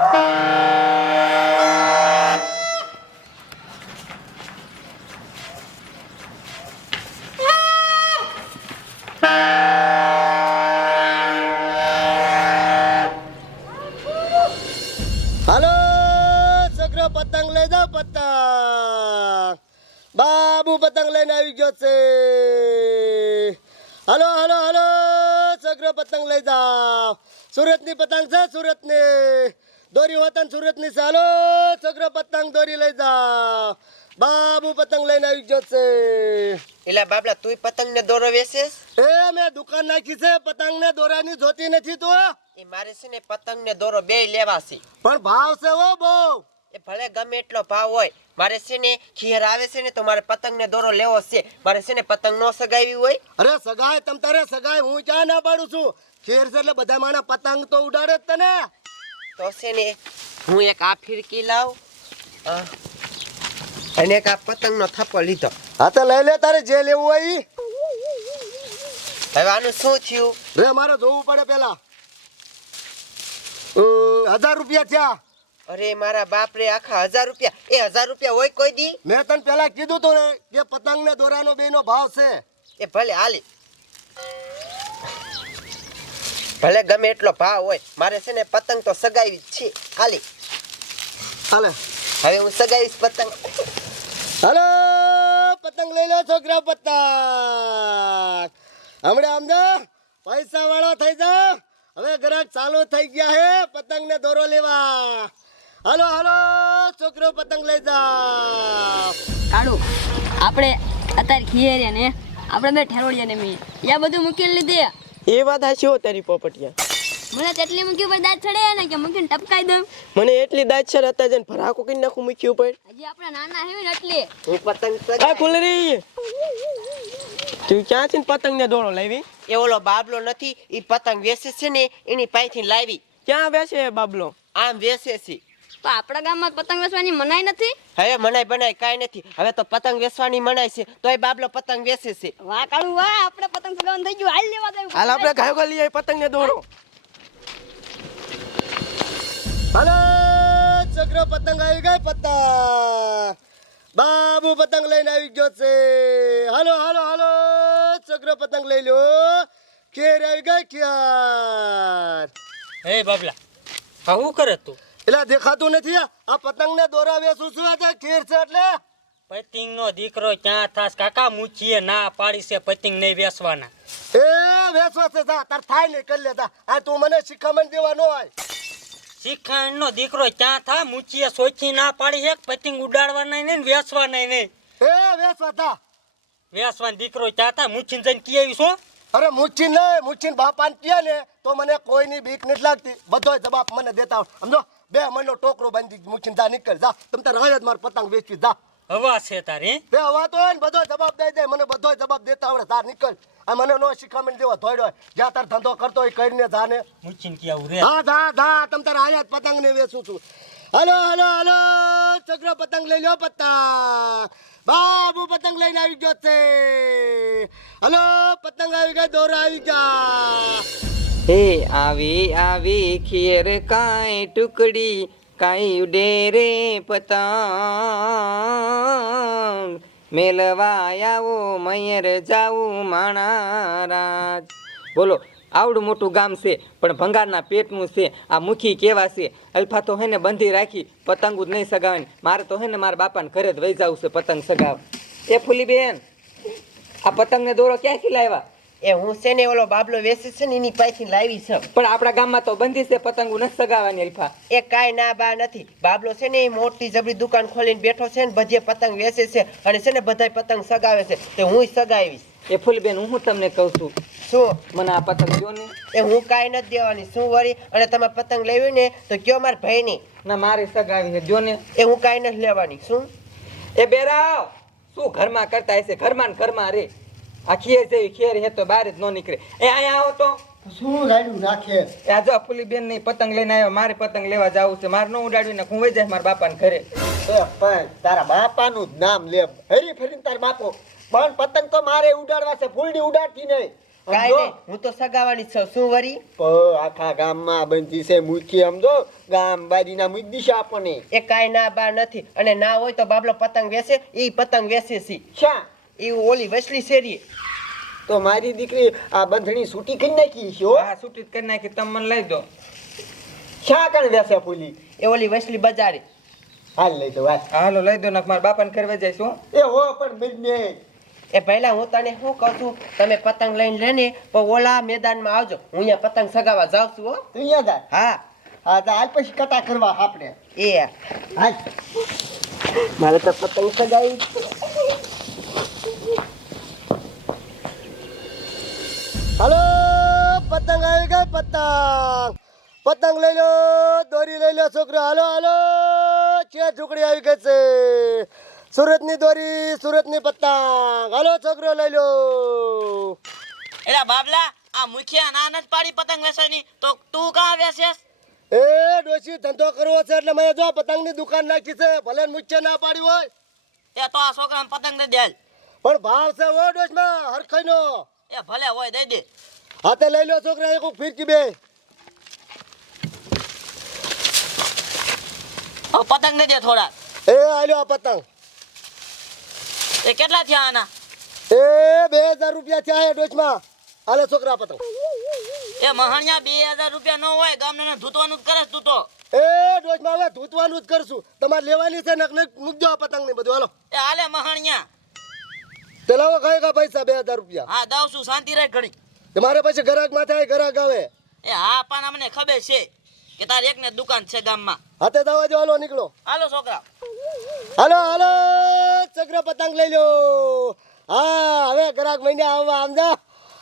હાલો, છોકરો પતંગ લઈ જાઓ, પતંગ. બાબુ પતંગ લઈને આવી ગયો છે. હાલો હાલો હાલો, છોકરો પતંગ લઈ જાઓ. સુરતની પતંગ છે, સુરતની. દોરી વતન સુરતની ની હાલો છોકરો પતંગ દોરી લઈ જા. બાબુ પતંગ લઈને આવી ગયો છે. એલા બાબલા તું પતંગ ને દોરો વેચેસ એ મેં દુકાન નાખી છે પતંગ ને દોરાની જોતી નથી તો એ મારે છે ને પતંગ ને દોરો બે લેવા છે. પણ ભાવ છે ઓ બહુ. એ ભલે ગમે એટલો ભાવ હોય મારે છે ને ખીર આવે છે ને તો મારે પતંગ ને દોરો લેવો છે. મારે છે ને પતંગ નો સગાવી હોય. અરે સગાય તમ તારે સગાય હું ક્યાં ના પાડું છું? ખીર છે એટલે બધા માણા પતંગ તો ઉડાડે જ તને. તો છે ને હું એક આ ફિરકી લાવ. અને એક આ પતંગ નો થપ્પો લીધો. હા તો લઈ લે તારે જે લેવું હોય ઈ. હવે આનું શું થયું? રે મારે જોવું પડે પેલા. હજાર રૂપિયા થયા. અરે મારા બાપ રે આખા હજાર રૂપિયા. એ હજાર રૂપિયા હોય કોઈ દી? મેં તને પેલા કીધું તું ને કે પતંગ ને દોરાનો બે નો ભાવ છે. એ ભલે હાલી. ભલે ગમે એટલો ભાવ હોય મારે છે ને પતંગ તો સગાવી જ છે. ખાલી હાલે. હવે હું સગાવીશ પતંગ. હાલો પતંગ લઈ લો છોકરા પતંગ. હમણાં આમદો પૈસા વાળો થઈ જા. હવે ગ્રાહક ચાલુ થઈ ગયા હે પતંગ ને દોરો લેવા. હાલો હાલો છોકરો પતંગ લઈ જા. કાળુ આપણે અત્યારે ખીએરિયા ને આપણે બે ઠેરોડિયા ને મી યા બધું મૂકી લીધે? એ વાત હાચી હો તારી પોપટિયા. મને તેટલી મૂકી ઉપર દાંત ચડે ને કે મૂકીને ટપકાઈ દઉં. મને એટલી દાંત છે હતા જન ભરાકો કરી નાખું મૂક્યું ઉપર. હજી આપણા નાના હે ને એટલે. હું પતંગ આ. કુલરી તું ક્યાં છે ને પતંગ ને દોડો લાવી? એ ઓલો બાબલો નથી એ પતંગ વેસે છે ને એની પાસેથી લાવી. ક્યાં બેસે બાબલો? આમ વેસે છે. તો આપણા ગામમાં પતંગ વેચવાની મનાઈ નથી? હવે મનાય બનાય કાઈ નથી. હવે તો પતંગ વેચવાની મનાય છે. તોય બાબલો પતંગ વેચે છે. વાહ કાળુ વાહ આપણે પતંગ સગાવવાનું થઈ ગયું. હાલ લેવા દે. હાલ આપણે ગાયો ગા લઈ આવી પતંગ ને દોડો હાલો ચક્ર પતંગ આવી ગઈ પતંગ. બાબુ પતંગ લઈને આવી ગયો છે. હાલો હાલો હાલો ચક્ર પતંગ લઈ લો ખેર આવી ગઈ ખેર હે બાબલા. હા શું કરે તું? એટલે દેખાતું નથી આ? પતંગ ને દોરા વેચું છું તો છે એટલે. પતિંગ નો દીકરો ક્યાં થાસ કાકા મૂચીએ ના પાડી છે પતિંગ નહીં વેસવાના એ વેસવા છે જા તાર થાય ને કરી લેતા આ તું મને શિખામણ દેવાનો હોય શિખાણ નો દીકરો ક્યાં થા? મૂચીએ સોચી ના પાડી છે પતિંગ ઉડાડવાના નહીં ને વેસવાના નહીં એ વેસવા થા વેસવાનો દીકરો ક્યાં થા? મૂચીને જઈને કી આવી શું અરે મુચીન ને મુચીન બાપાને કહે ને તો મને કોઈની બીક નથી લાગતી. બધો જવાબ મને દેતા સમજો? બે મહિનો ટોકરો બાંધી મૂકીને જા નીકળ જા. તમ તારે રાહ જ માર પતંગ વેચવી જા. હવા છે તારી બે હવા તો હોય ને બધો જવાબ દઈ દે. મને બધો જવાબ દેતા આવડે. તાર નીકળ. આ મને નો શિખામણ દેવા થોડો જ્યાં તાર ધંધો કરતો હોય કરીને જાને. મૂકીને કે આવું રે. હા ધા ધા તમ તારે જ પતંગ ને વેચું છું. Hello hello hello. છોકરો પતંગ લઈ લો પતંગ. બાબુ પતંગ લઈને આવી ગયો છે. હલો પતંગ આવી ગયા દોરા આવી ગયા. હે, આવી આવી ખીર કાંઈ ટુકડી, કાંઈ ઉડેરે પતંગ. મેલવા આવો મયર જાવું માણારાજ. બોલો, આવડું મોટું ગામ છે, પણ ભંગારના પેટનું છે, આ મુખી કેવા છે? અલ્ફા તો હેને બંધી રાખી, પતંગું જ નહીં સગાવવાની મારે તો હેને મારા બાપાને ઘરે જ વહી જવું છે પતંગ સગાવ એ ફૂલી બેન આ પતંગને દોરો ક્યાંથી લાવ્યા? એ હું છે ને ઓલો બાબલો વેચે છે ને એની પાસેથી લાવી છે. પણ આપણા ગામમાં તો બંધી છે પતંગો નથી સગાવાની અલ્ફા. એ કાંઈ ના બા નથી. બાબલો છે ને એ મોટી જબરી દુકાન ખોલીને બેઠો છે ને બધે પતંગ વેચે છે અને છે ને બધાય પતંગ સગાવે છે. તે હું સગાવીશ. એ ફૂલબેન હું તમને કહું છું? શું? મને આ પતંગ જો ને એ હું કાંઈ નથી દેવાની શું વળી? અને તમે પતંગ લેવી ને તો કયો માર ભાઈની ના મારે સગાવી છે જો ને. એ હું કાંઈ નથી લેવાની શું? એ બેરાવ શું ઘરમાં કરતા હશે? ઘરમાં ને ઘરમાં રે. આ ખેર જેવી ખેર હે તો બહાર જ ન નીકળે. એ અહીંયા આવો તો. શું રાડ્યું રાખે એ આ જો આ ની પતંગ લઈને આવ્યો મારે પતંગ લેવા જવું છે મારે ન ઉડાડ્યું ને હું જાય મારા બાપાને ઘરે. પણ તારા બાપાનું જ નામ લે હરી ફરીને તારા બાપો. પણ પતંગ તો મારે ઉડાડવા છે ફૂલડી ઉડાડતી નહીં. નહીં હું તો સગાવાની છું. શું વરી? આખા ગામમાં બંધી છે મૂકી સમજો? ગામ બારીના મૂકી છે આપણને. એ કાંઈ ના બા નથી. અને ના હોય તો બાબલો પતંગ વેસે એ પતંગ વેસે છે? શા એ ઓલી વસલી શેરી. તો મારી દીકરી આ બંધણી છૂટી કરી નાખી છે હો. હા છૂટી જ કરી નાખી. તમે મને લઈ દો. શા કણ વેસે ફૂલી? એ ઓલી વસલી બજારી. હાલ લઈ દો વાત હાલો લઈ દો નાખ મારા બાપાને કરવા જઈશું એ હો પણ બંને. એ પહેલા હું તને શું કહું છું? તમે પતંગ લઈને લેને પણ ઓલા મેદાનમાં આવજો. હું અહીંયા પતંગ સગાવા જાઉં છું હો. તું અહીંયા જા. હા. હા તો હાલ પછી કટા કરવા આપણે. એ. હાલ. મારે તો પતંગ સગાવી. હાલો પતંગ આવી ગઈ પતંગ. પતંગ લઈ લો દોરી લઈ લો છોકરો. હાલો હાલો છે ઝૂકડી આવી ગઈ છે. સુરતની દોરી સુરતની પતંગ. હાલો છોકરો લઈ લો. એલા બાબલા આ મુખિયા ના જ પાડી પતંગ વેચવાની તો તું કાં વેચેસ એ ડોશી ધંધો કરવો છે એટલે મેં જો પતંગની દુકાન નાખી છે ભલે મુખ્ય ના પાડી હોય. એ તો આ છોકરાને પતંગ દે દેલ પણ ભાવ છે ઓ ડોશમાં હરખાઈનો. એ ભલે હોય દઈ દે. હાથે લઈ લો છોકરા એક ફિરકી બે. પતંગ દઈ દે થોડા. એ આલ્યો આ પતંગ. એ કેટલા થયા આના? એ બે હજાર રૂપિયા થયા એ ડોચમાં આલે છોકરા પતંગ. એ મહાણિયા બે હજાર રૂપિયા ન હોય ગામને ધૂતવાનું જ કરે તું તો. એ ડોચમાં હવે ધૂતવાનું જ કરશું. તમારે લેવાની છે નક નક મૂકજો આ પતંગ ને બધું. હાલો. એ હાલે મહાણિયા. લાવો કઈ કા પૈસા બે હજાર રૂપિયા. હા દઉં છું શાંતિ રહે ઘડી તમારે પછી ગ્રાહક માથે આય ગ્રાહક આવે. એ હા પણ અમને ખબર છે કે તારે એકને દુકાન છે ગામમાં. હાથે દવા જો હાલો નીકળો. હાલો છોકરા. હાલો હાલો ચક્ર પતંગ લઈ લો હા હવે ગ્રાહક મહિને આવવા આમ જા.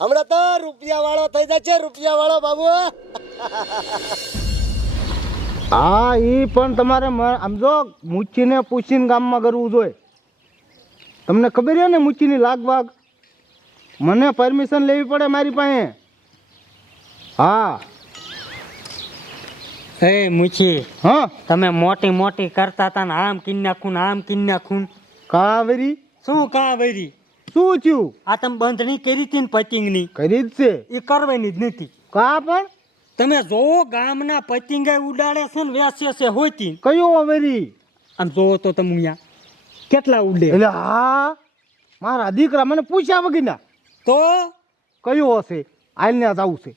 હમણાં તો રૂપિયા વાળો થઈ જાય છે રૂપિયા વાળો બાબુ હા. એ પણ તમારે સમજો આમ જો મૂચીને પૂછીને ગામમાં કરવું જોઈએ. તમને ખબર છે ને મૂચીની લાગ વાગ મને પરમિશન લેવી પડે મારી પાસે? હા. એ મુછી હા. તમે મોટી મોટી કરતા હતા ને આમ કિન નાખું આમ કિન નાખું. કાવેરી? શું કાવેરી? શું થયું? આ તમે બંધણી કરી હતી ને પતિંગની. કરી જ છે. એ કરવાની જ નથી. કા પણ? તમે જોવો ગામના પતિંગે ઉડાડે છે ને વેચે છે હોતી કયો અવેરી આમ જોવો તો તમે અહીંયા. કેટલા ઉડે? એટલે હા મારા દીકરા મને પૂછ્યા વગીના તો? કયો હશે? હાલને જવું છે.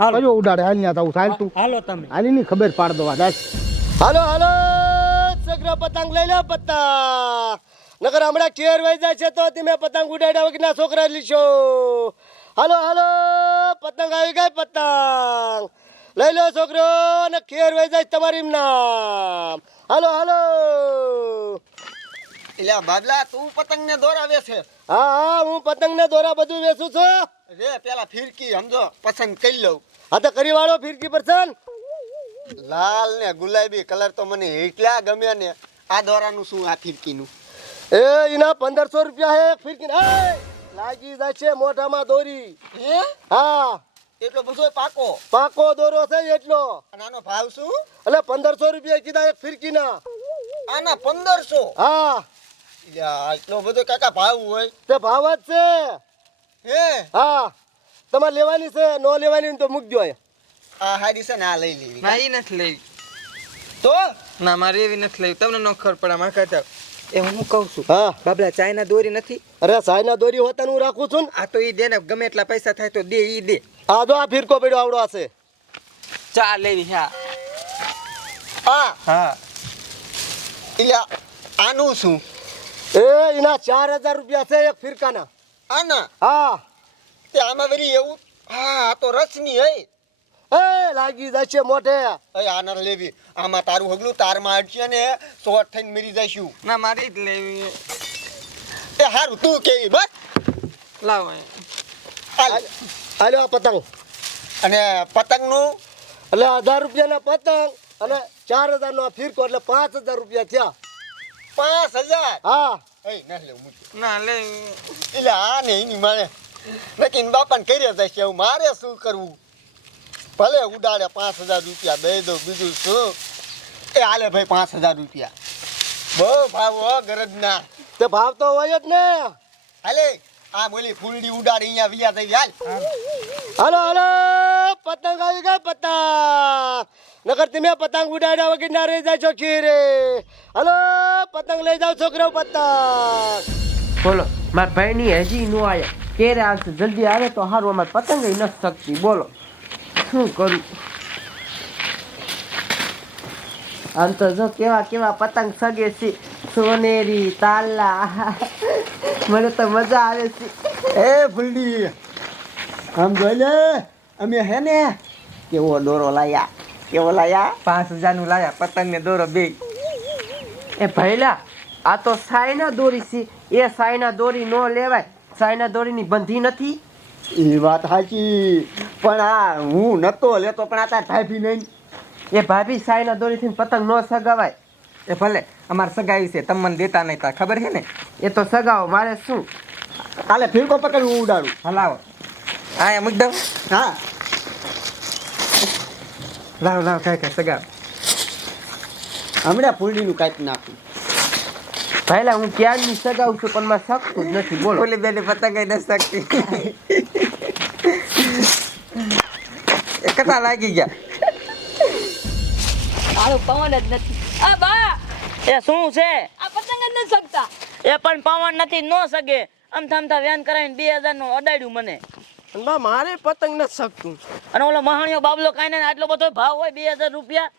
હાલો. કયો ઉડાડે? હાલને જવું છે. હાલ તું. હાલો તમે. હાલીની ખબર પાડ દો દાસ હાલો હાલો. છોકરા પતંગ લઈ લો પતંગ. નગર હમણાં કેર વહી જાય છે તો તમે પતંગ ઉડાડ્યા વગરના છોકરા લીશો. હાલો હાલો. પતંગ આવી ગઈ પતંગ. લઈ લો છોકરો ને ખેર વહી જાય તમારી નામ. હાલો હાલો. એટલે બાદલા તું પતંગ ને દોરાવે છે હા હા હું પતંગ ને દોરા બધું વેચું છું. રે પેલા ફિરકી સમજો પસંદ કરી લઉં. હા તો કરી વાળો ફિરકી પસંદ લાલ ને ગુલાબી કલર તો મને એટલા ગમ્યા ને. આ દોરાનું શું આ ફિરકીનું? એ એના પંદરસો રૂપિયા હે ફિરકી લાગી જાય છે મોઢામાં દોરી. હે? હા. એટલો બધો પાકો? પાકો દોરો છે એટલો. આનો ભાવ શું? એટલે પંદરસો રૂપિયા કીધા એક ફિરકીના. આના પંદરસો? હા. એટલો બધો કાકા ભાવ હોય. તે ભાવ જ છે. હે? હા. તમારે લેવાની છે નો લેવાની તો મૂકજો આ હારી છે ને આ લઈ લેવી. મારી નથી લેવી તો? ના મારે એવી નથી લેવી તમને ન ખબર પડે મારે કાઢા એ હું કહું છું? હા. બાબલા ચાઇના દોરી નથી? અરે ચાઇના દોરી હોતા હું રાખું છું ને? આ તો ઈ દે ને ગમે એટલા પૈસા થાય તો દે ઈ દે. આ જો આ ફિરકો પડ્યો આવડો હશે ચા લેવી હા. આ? હા. એટલે આનું શું? એ એના ચાર હજાર રૂપિયા છે એક ફિરકાના. આના? હા. તે આમાં વળી એવું? હા આ તો રસની હે. એ લાગી જાય છે મોઢે. એ આના લેવી. આમાં તારું હગલું તારમાં અડશે ને શોર્ટ થઈને મરી જઈશું. ના મારી જ લેવી. એ હારું તું કેવી બસ. લાવ હાલ. હાલો આ પતંગ. અને પતંગનું? એટલે હજાર રૂપિયાના પતંગ અને ચાર હજારનો આ ફિરકો એટલે પાંચ હજાર રૂપિયા થયા. પાંચ હજાર. હા. એ ના લેવું મૂકી. ના લે. એટલે આ ને એની મારે નકીન બાપાને બાપાને કરી જશે હું મારે શું કરવું? ભલે ઉડાડે પાંચ હજાર રૂપિયા દઈ દઉં બીજું શું? એ હાલે ભાઈ પાંચ હજાર રૂપિયા. બહુ ભાવ હો ગરજના. તે ભાવ તો હોય જ ને. હાલે. આ બોલી ફૂલડી ઉડાડી અહીંયા વિયા થઈ હાલ હાલો હાલો પતંગ આવી ગયા પતંગ. નકર તમે પતંગ ઉડાડ્યા વગર ના રહી જાય છો ખીરે હાલો પતંગ લઈ જાઓ છોકરાઓ પતંગ. બોલો મારા ભાઈની હજી નો આયા. ક્યારે આવશે? જલ્દી આવે તો સારું અમારે પતંગ ન શકતી. બોલો શું કરું? આમ તો જો કેવા કેવા પતંગ સગે છે. સોનેરી તાલા. મને તો મજા આવે છે. એ ફૂલડી આમ જોઈ લે અમે હે ને કેવો દોરો લાયા કેવો લાયા? પાંચ હજારનું લાયા પતંગ ને દોરો બે. એ ભૈલા આ તો સાયના દોરી છે. એ સાયના દોરી નો લેવાય. સાયના દોરીની બંધી નથી. એ વાત સાચી પણ આ હું નતો લેતો પણ આ તાર ભાભી નહીં. એ ભાભી સાયના દોરીથી પતંગ નો સગાવાય. એ ભલે અમારે સગાઈ છે તમને મને દેતા નહીં તા ખબર છે ને? એ તો સગાવો મારે શું? કાલે ફિરકો પકડ હું ઉડાડું. હલાવો. હા એમ એકદમ હા. લાવ લાવ કાંઈ કાંઈ સગાવ હમણાં ફૂલડીનું કાંઈક નાખું. પહેલા હું ક્યારની સગાવું છું પણ મારે શકતું જ નથી બોલો. ઓલી બેની પતંગ નથી શકતી. એ કેટલા લાગી ગયા. તારું પવન જ નથી. એ શું છે? આ પતંગ જ નથી શકતા એ પણ પવન નથી નો સગે. આમ થામતા વ્યાન કરાવીને બે હજારનું અડાડ્યું મને. મારે પતંગ નથી શકતું અને ઓલો મહાણીયો બાબલો કાંઈ ને આટલો બધો ભાવ હોય બે હજાર રૂપિયા?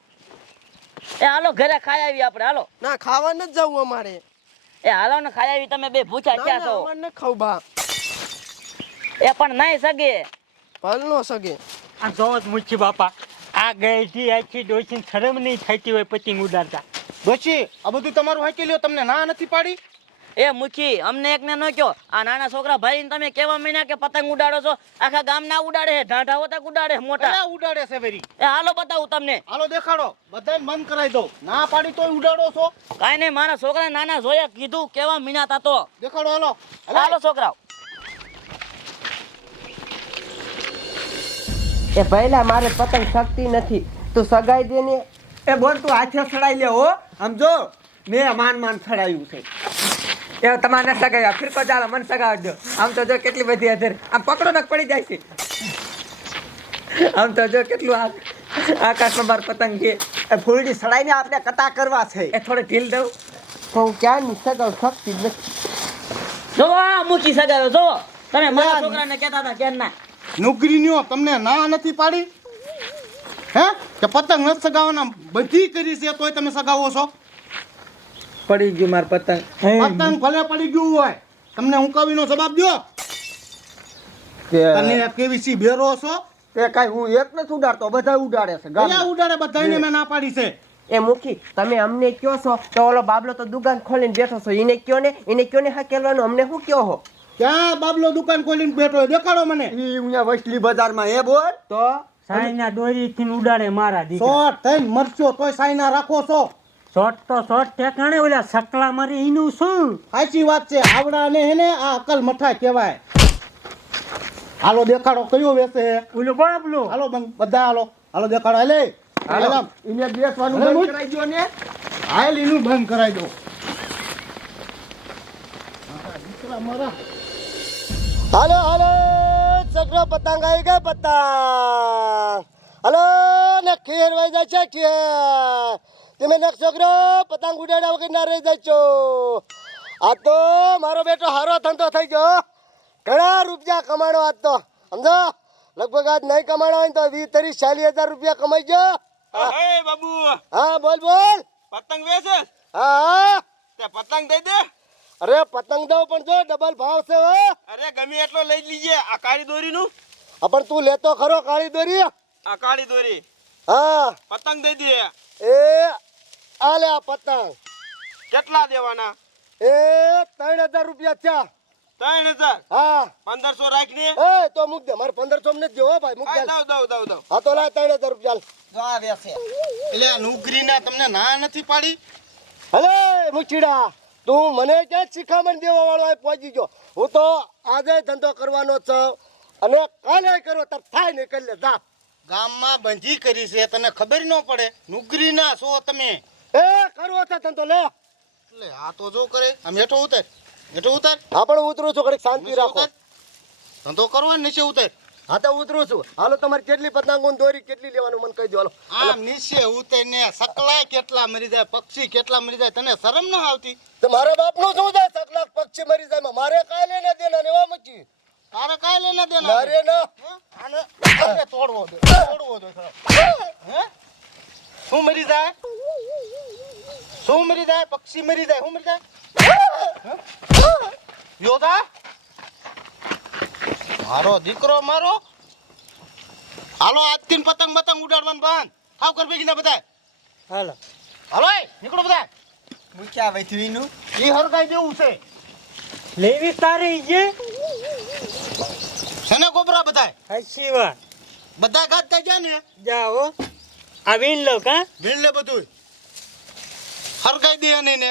એ હાલો ઘરે ખાઈ આવી આપણે હાલો. ના ખાવા નથી જવું અમારે. એ હાલો ને ખાઈ આવી તમે બે ભૂખ્યા ક્યાં છો? ન ખાવ બા. એ પણ નહીં સગે. ભલ નો સગે. આ જો જ મુચી બાપા. આ ગઈ આખી ડોસીને શરમ નહીં થતી હોય પતંગ ઉડાડતા. ડોશી આ બધું તમારું હાકી લ્યો તમને ના નથી પાડી? એ મુખી અમને એકને ન કયો આ નાના છોકરા ભાઈ તમે કેવા મહિના કે પતંગ ઉડાડો છો? આખા ગામ ના ઉડાડે છે ઢાંઢા હોતા ઉડાડે મોટા. ઉડાડે છે વેરી? એ હાલો બતાવું તમને. હાલો દેખાડો બધાને મન કરાવી દો ના પાડી તોય ઉડાડો છો. કાઈ નહીં મારા છોકરા નાના જોયા કીધું કેવા મહિના તા તો. દેખાડો હાલો. હાલો છોકરાઓ. એ પહેલા મારે પતંગ શક્તિ નથી. તું સગાઈ દે ને એ બોલ તું હાથે સડાઈ લે હો. સમજો મેં માન માન સડાયું છે. એ તમારે સગાવ્યા સગાવ્યા ફિરકો ચાલો મને સગાવજો. આમ તો જો કેટલી બધી અધર આમ પકડો નક પડી જાય છે. આમ તો જો કેટલું આ આકાશમાં માર પતંગ છે. એ ફૂલડી સડાઈને આપણે કટા કરવા છે. એ થોડી ઢીલ દઉં. તો હું ક્યારની સગાવ શકતી નથી. જો આ મૂકી સગાવ્યો જો. તમે મારા છોકરાને કહેતા હતા કે ના નોકરીનીઓ તમને ના નથી પાડી? હે? કે પતંગ નથી સગાવવાના? બધી કરી છે તોય તમે સગાવો છો? પડી ગયું માર પતંગ. પતંગ ભલે પડી ગયું હોય તમને હું કવિનો જવાબ દો તને કેવી સી બેરો છો? તે કાંઈ હું એક નથી ઉડાડતો બધા ઉડાડે છે ગામમાં. ઉડાડે? બધાને મેં ના પાડી છે. એ મુખી તમે અમને કયો છો? તો ઓલો બાબલો તો દુકાન ખોલીને બેઠો છો એને કયો ને? એને કયો ને હા કેલવાનું? અમને શું કયો હો? ક્યાં બાબલો દુકાન ખોલીને બેઠો દેખાડો મને. ઈ અહીંયા વસલી બજારમાં એ બોલ. તો? સાયના દોરીથી ઉડાડે મારા દીકરા. શોર્ટ થઈને મરચો તોય સાઈના રાખો છો. શોર્ટ તો શોર્ટ ઠેકાણે ઓલા સકલા મારી ઈનું શું? સાચી વાત છે આવડાને હે ને આ અકલ મઠા કહેવાય. હાલો દેખાડો કયો વેસે ઓલો બાબલો હાલો બંગ- બધા હાલો. હાલો દેખાડો લે હાલો. ઇને બેસવાનું બંધ કરાઈ દો ને. હાલ એનું બંધ કરાઈ દો હાલો હાલો. છોકરો પતંગ આવી ગયા પતંગ. હલો ને ખેર વહી જાય છે ખેર તમે ને છોકરો પતંગ ઉડાડ્યા વગર ના રહી જાય છો. આ તો મારો બેટો હારો ધંધો થઈ ગયો ઘણા રૂપિયા કમાણો આજ તો. સમજો? લગભગ આજ નહીં કમાણો હોય તો વીસ ત્રીસ ચાલીસ હજાર રૂપિયા કમાઈ ગયો. બાબુ. હા બોલ બોલ. પતંગ વેચે? હા પતંગ દઈ દે. અરે પતંગ દઉં પણ જો ડબલ ભાવ છે હો. અરે ગમે એટલો લઈ લીજે આ કાળી દોરીનું. નું પણ તું લેતો ખરો કાળી દોરી. આ કાળી દોરી. હા. પતંગ દઈ દે એ આ લે આ પતંગ. કેટલા દેવાના? એ ત્રણ હજાર રૂપિયા થયા ત્રણ હજાર? હા. પંદરસો રાખ ને એ તો મૂક દે. મારે પંદરસો ને દેવો ભાઈ મૂક દે. દઉં દઉં દઉં દઉં. હા તો લા ત્રણ હજાર રૂપિયા. જો આ વેસે. એટલે નોકરીના તમને ના નથી પાડી? હલે મુચીડા તું મને ક્યાં શિખામણ દેવા વાળો આ પહોંચી ગયો? હું તો આજે ધંધો કરવાનો છું અને કાલે કરો તો થાય ને કરી લે જા. ગામમાં બંધી કરી છે તને ખબર ન પડે? નુગરીના છો તમે. એ કરો છે ધંધો લે. એટલે આ તો જો કરે. આમ હેઠો ઉતર હેઠો ઉતાર. હા પણ ઉતરું છું ઘડીક શાંતિ રાખો. ધંધો કરવો ને નીચે ઉતાર. હા તો ઉતરું છું. હાલો તમારે કેટલી પતંગો દોરી કેટલી લેવાનું મને કહી દો હાલો. આમ નીચે ઉતરીને સકલા કેટલા મરી જાય પક્ષી કેટલા મરી જાય તને શરમ ન આવતી? તો મારા બાપનું શું થાય? સકલા પક્ષી મરી જાય મારે કાંઈ લેને દેના ને એવા મચી તારે કાંઈ લેને દેના મારે ના. આને તોડવો દે તોડવો દે હે? શું મરી જાય? શું મરી જાય? પક્ષી મરી જાય શું મરી જાય? હે? મારો દીકરો મારો. હાલો આજથી પતંગ પતંગ ઉડાડવાનું બંધ. આવ કર ભેગી બધા હાલો. હાલો નીકળો બધા મૂક્યા વૈથવીનું એ હરગાઈ દેવું છે. લેવી તારી જે? સને ગોબરા બધા હાચી વાત બધા ઘાત થઈ ગયા ને? જાઓ. આવીને લો કા? વીણ લે બધું હરગાઈ દે એને